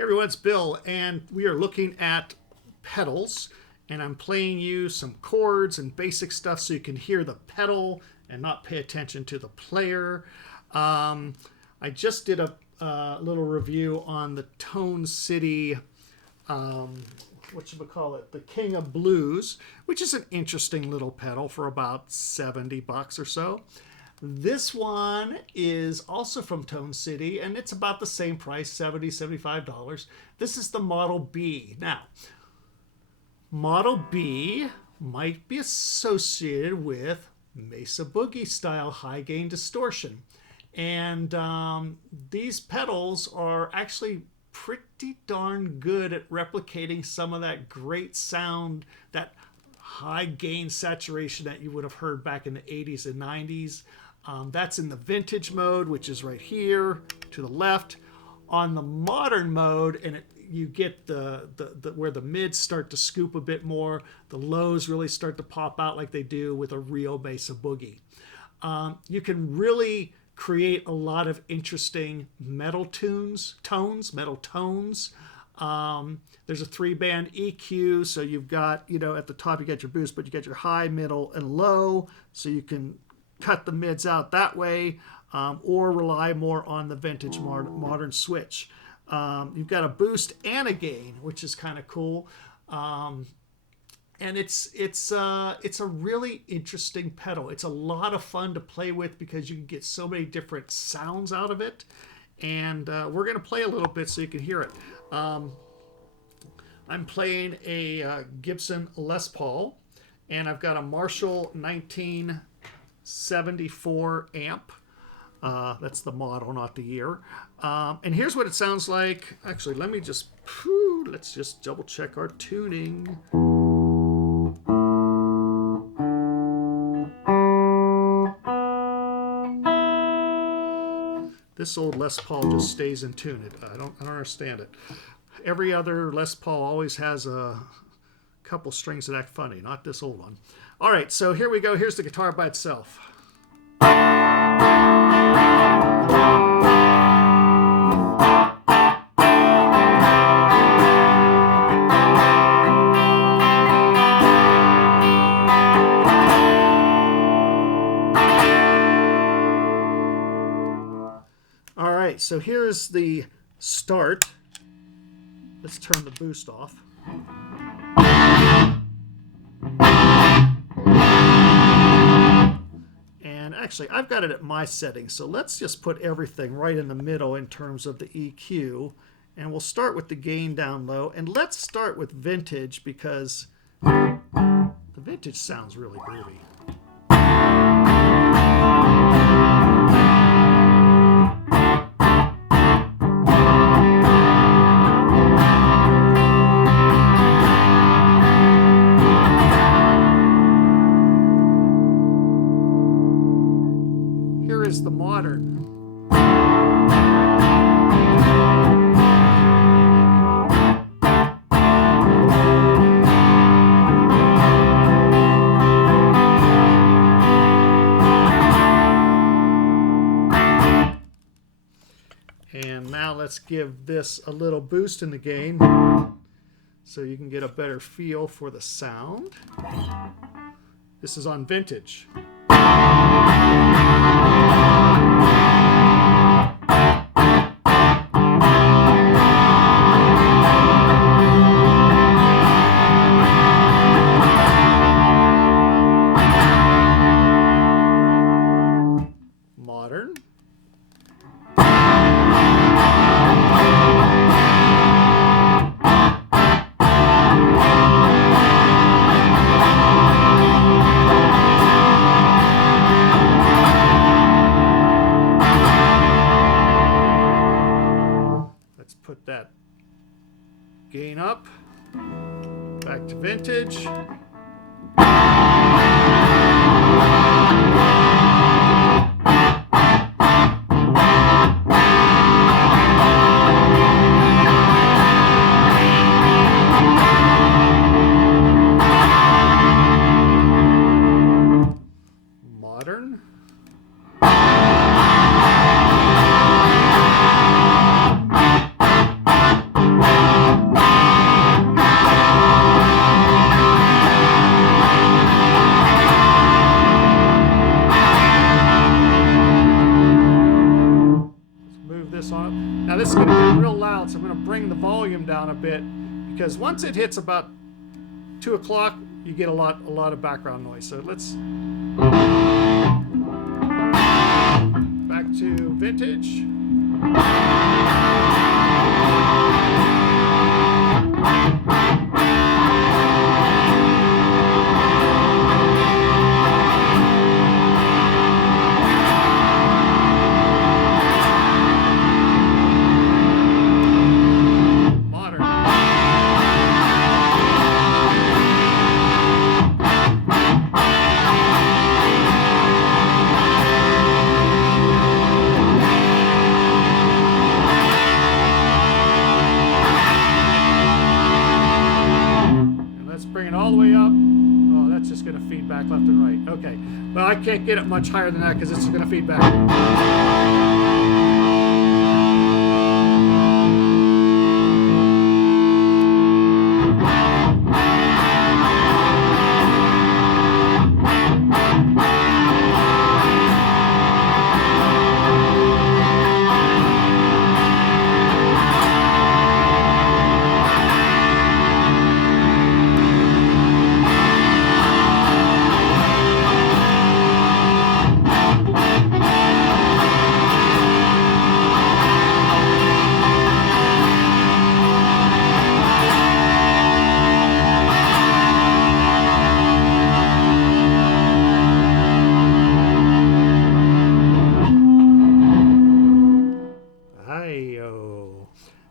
Hey everyone, it's Bill, and we are looking at pedals, and I'm playing you some chords and basic stuff so you can hear the pedal and not pay attention to the player. I just did a little review on the Tone City, the King of Blues, which is an interesting little pedal for about $70 or so. This one is also from Tone City, and it's about the same price, $70, $75. This is the Model B. Now, Model B might be associated with Mesa Boogie style high gain distortion. And these pedals are actually pretty darn good at replicating some of that great sound, that high gain saturation that you would have heard back in the 80s and 90s. That's in the vintage mode, which is right here to the left. On the modern mode, and you get the where the mids start to scoop a bit more, the lows really start to pop out like they do with a real Mesa Boogie. You can really create a lot of interesting metal tones. There's a 3-band EQ, so you've got, at the top you get your boost, but you get your high, middle, and low, so you can cut the mids out that way, or rely more on the vintage modern switch. You've got a boost and a gain, which is kind of cool. And it's a really interesting pedal. It's a lot of fun to play with because you can get so many different sounds out of it. And we're going to play a little bit so you can hear it. I'm playing a Gibson Les Paul, and I've got a Marshall 1974 amp. That's the model, not the year. And here's what it sounds like. Actually, let's just double check our tuning. This old Les Paul just stays in tune. I don't understand it. Every other Les Paul always has a couple strings that act funny, not this old one. All right, so here we go. Here's the guitar by itself. All right, so here's the start. Let's turn the boost off. And actually, I've got it at my settings, so let's just put everything right in the middle in terms of the EQ. And we'll start with the gain down low. And let's start with vintage because the vintage sounds really groovy. Is the modern. And now let's give this a little boost in the gain so you can get a better feel for the sound. This is on vintage. Modern. Let's put that gain up. Back to vintage. Modern. real loud, so I'm going to bring the volume down a bit, because once it hits about 2 o'clock, you get a lot of background noise. So let's back to vintage. All the way up. Oh, that's just going to feed back left and right. Okay. Well, I can't get it much higher than that because it's going to feed back.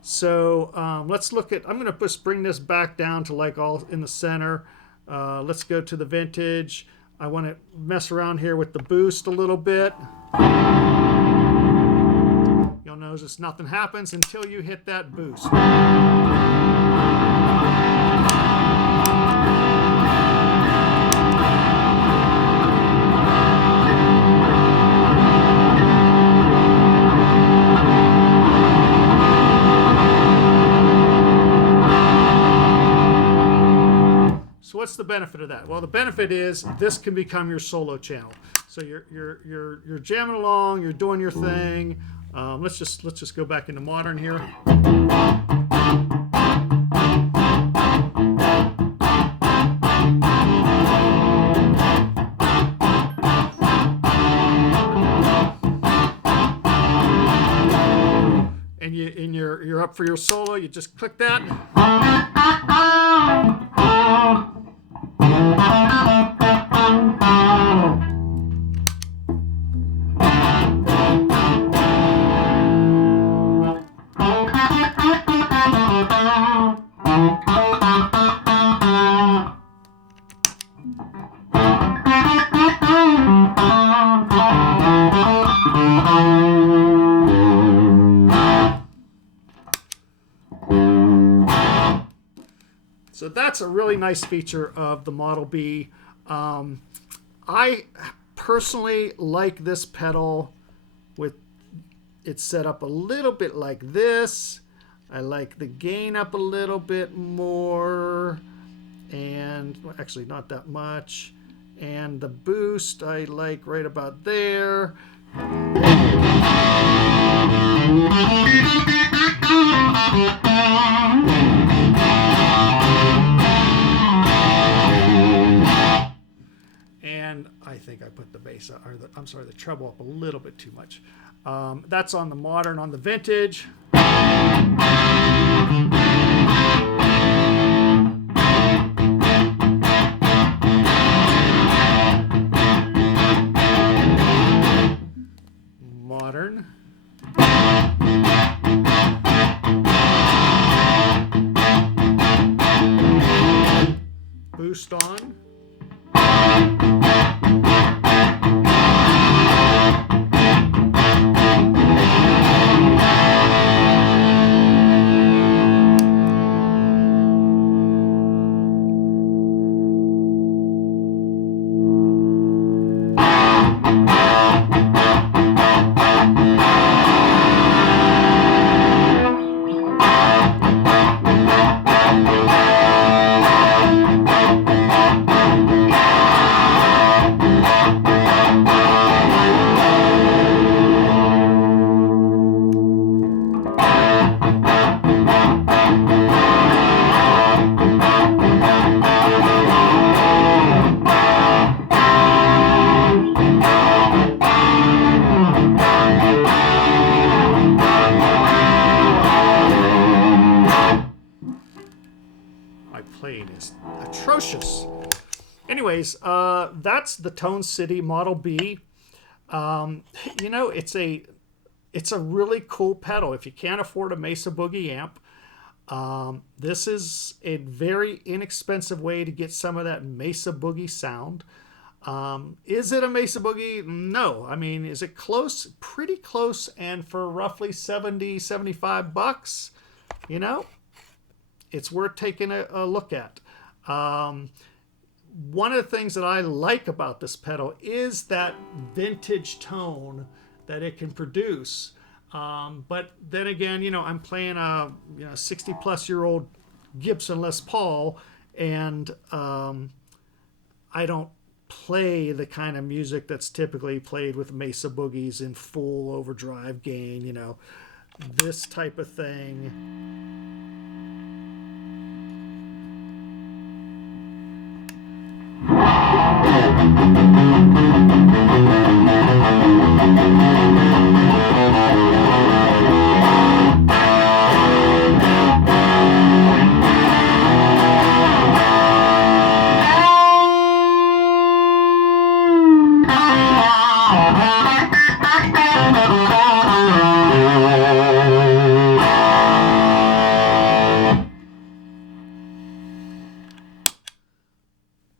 So let's look at, I'm going to just bring this back down to like all in the center. Let's go to the vintage. I want to mess around here with the boost a little bit. You'll notice nothing happens until you hit that boost. So what's the benefit of that? Well, the benefit is this can become your solo channel. So you're jamming along, you're doing your thing. Let's just go back into modern here. And you're up for your solo. You just click that. So that's a really nice feature of the Model B. I personally like this pedal with it set up a little bit like this. I like the gain up a little bit more, and well, actually not that much. And the boost I like right about there. And I think I put the bass, or the treble up a little bit too much. That's on the modern. On the vintage, modern. Boost on. playing is atrocious. Anyways, that's the Tone City Model B. You know, it's a really cool pedal. If you can't afford a Mesa Boogie amp, this is a very inexpensive way to get some of that Mesa Boogie sound. Is it a Mesa Boogie? No. I mean, is it close? Pretty close. And for roughly 70, 75 bucks, you know, it's worth taking a look at. One of the things that I like about this pedal is that vintage tone that it can produce. But then again, you know, I'm playing a 60-plus-year-old Gibson Les Paul, and I don't play the kind of music that's typically played with Mesa Boogies in full overdrive gain, you know, this type of thing.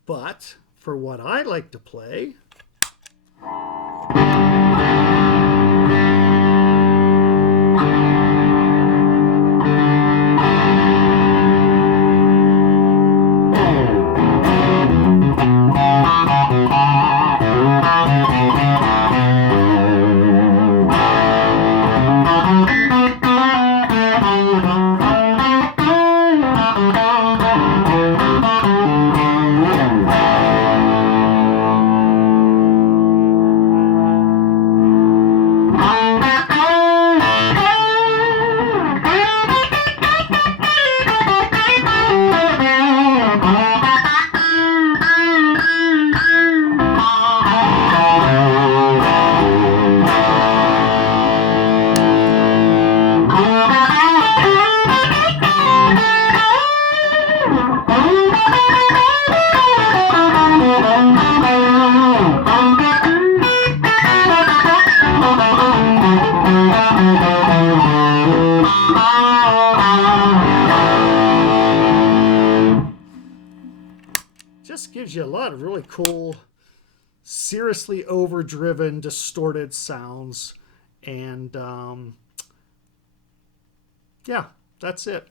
But for what I like to play, just gives you a lot of really cool, seriously overdriven, distorted sounds. And yeah, that's it.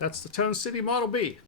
That's the Tone City Model B.